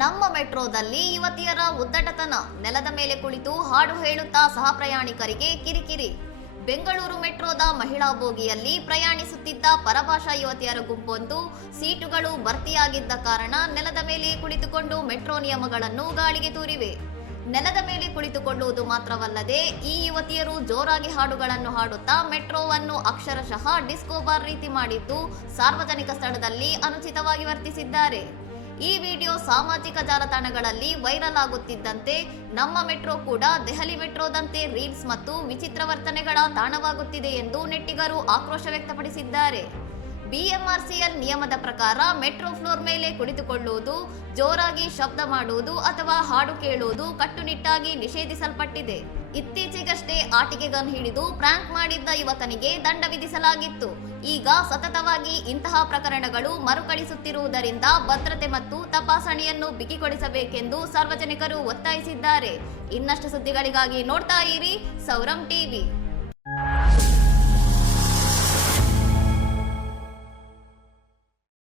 ನಮ್ಮ ಮೆಟ್ರೋದಲ್ಲಿ ಯುವತಿಯರ ಉದ್ದಟತನ, ನೆಲದ ಮೇಲೆ ಕುಳಿತು ಹಾಡು ಹೇಳುತ್ತಾ ಸಹ ಪ್ರಯಾಣಿಕರಿಗೆ ಕಿರಿಕಿರಿ. ಬೆಂಗಳೂರು ಮೆಟ್ರೋದ ಮಹಿಳಾ ಬೋಗಿಯಲ್ಲಿ ಪ್ರಯಾಣಿಸುತ್ತಿದ್ದ ಪರಭಾಷಾ ಯುವತಿಯರ ಗುಂಪೊಂದು ಸೀಟುಗಳು ಭರ್ತಿಯಾಗಿದ್ದ ಕಾರಣ ನೆಲದ ಮೇಲೆ ಕುಳಿತುಕೊಂಡು ಮೆಟ್ರೋ ನಿಯಮಗಳನ್ನು ಗಾಳಿಗೆ ತೂರಿವೆ. ನೆಲದ ಮೇಲೆ ಕುಳಿತುಕೊಳ್ಳುವುದು ಮಾತ್ರವಲ್ಲದೆ ಈ ಯುವತಿಯರು ಜೋರಾಗಿ ಹಾಡುಗಳನ್ನು ಹಾಡುತ್ತಾ ಮೆಟ್ರೋವನ್ನು ಅಕ್ಷರಶಃ ಡಿಸ್ಕೋ ಬಾರ್ ರೀತಿ ಮಾಡಿದ್ದು ಸಾರ್ವಜನಿಕ ಸ್ಥಳದಲ್ಲಿ ಅನುಚಿತವಾಗಿ ವರ್ತಿಸಿದ್ದಾರೆ. ಈ ವಿಡಿಯೋ ಸಾಮಾಜಿಕ ಜಾಲತಾಣಗಳಲ್ಲಿ ವೈರಲ್ ಆಗುತ್ತಿದ್ದಂತೆ ನಮ್ಮ ಮೆಟ್ರೋ ಕೂಡ ದೆಹಲಿ ಮೆಟ್ರೋದಂತೆ ರೀಲ್ಸ್ ಮತ್ತು ವಿಚಿತ್ರ ವರ್ತನೆಗಳ ತಾಣವಾಗುತ್ತಿದೆ ಎಂದು ನೆಟ್ಟಿಗರು ಆಕ್ರೋಶ ವ್ಯಕ್ತಪಡಿಸಿದ್ದಾರೆ. ಬಿಎಂಆರ್ಸಿಎಲ್ ನಿಯಮದ ಪ್ರಕಾರ ಮೆಟ್ರೋ ಫ್ಲೋರ್ ಮೇಲೆ ಕುಳಿತುಕೊಳ್ಳುವುದು, ಜೋರಾಗಿ ಶಬ್ದ ಮಾಡುವುದು ಅಥವಾ ಹಾಡು ಕೇಳುವುದು ಕಟ್ಟುನಿಟ್ಟಾಗಿ ನಿಷೇಧಿಸಲ್ಪಟ್ಟಿದೆ. ಇತ್ತೀಚೆಗಷ್ಟೇ ಆಟಿಕೆ ಗನ್ ಹಿಡಿದು ಪ್ರ್ಯಾಂಕ್ ಮಾಡಿದ್ದ ಯುವಕನಿಗೆ ದಂಡ ವಿಧಿಸಲಾಗಿತ್ತು. ಈಗ ಸತತವಾಗಿ ಇಂತಹ ಪ್ರಕರಣಗಳು ಮರುಕಳಿಸುತ್ತಿರುವುದರಿಂದ ಭದ್ರತೆ ಮತ್ತು ತಪಾಸಣೆಯನ್ನು ಬಿಗಿಗೊಳಿಸಬೇಕೆಂದು ಸಾರ್ವಜನಿಕರು ಒತ್ತಾಯಿಸಿದ್ದಾರೆ. ಇನ್ನಷ್ಟು ಸುದ್ದಿಗಳಿಗಾಗಿ ನೋಡ್ತಾ ಇರಿ ಸೌರಂ ಟಿವಿ.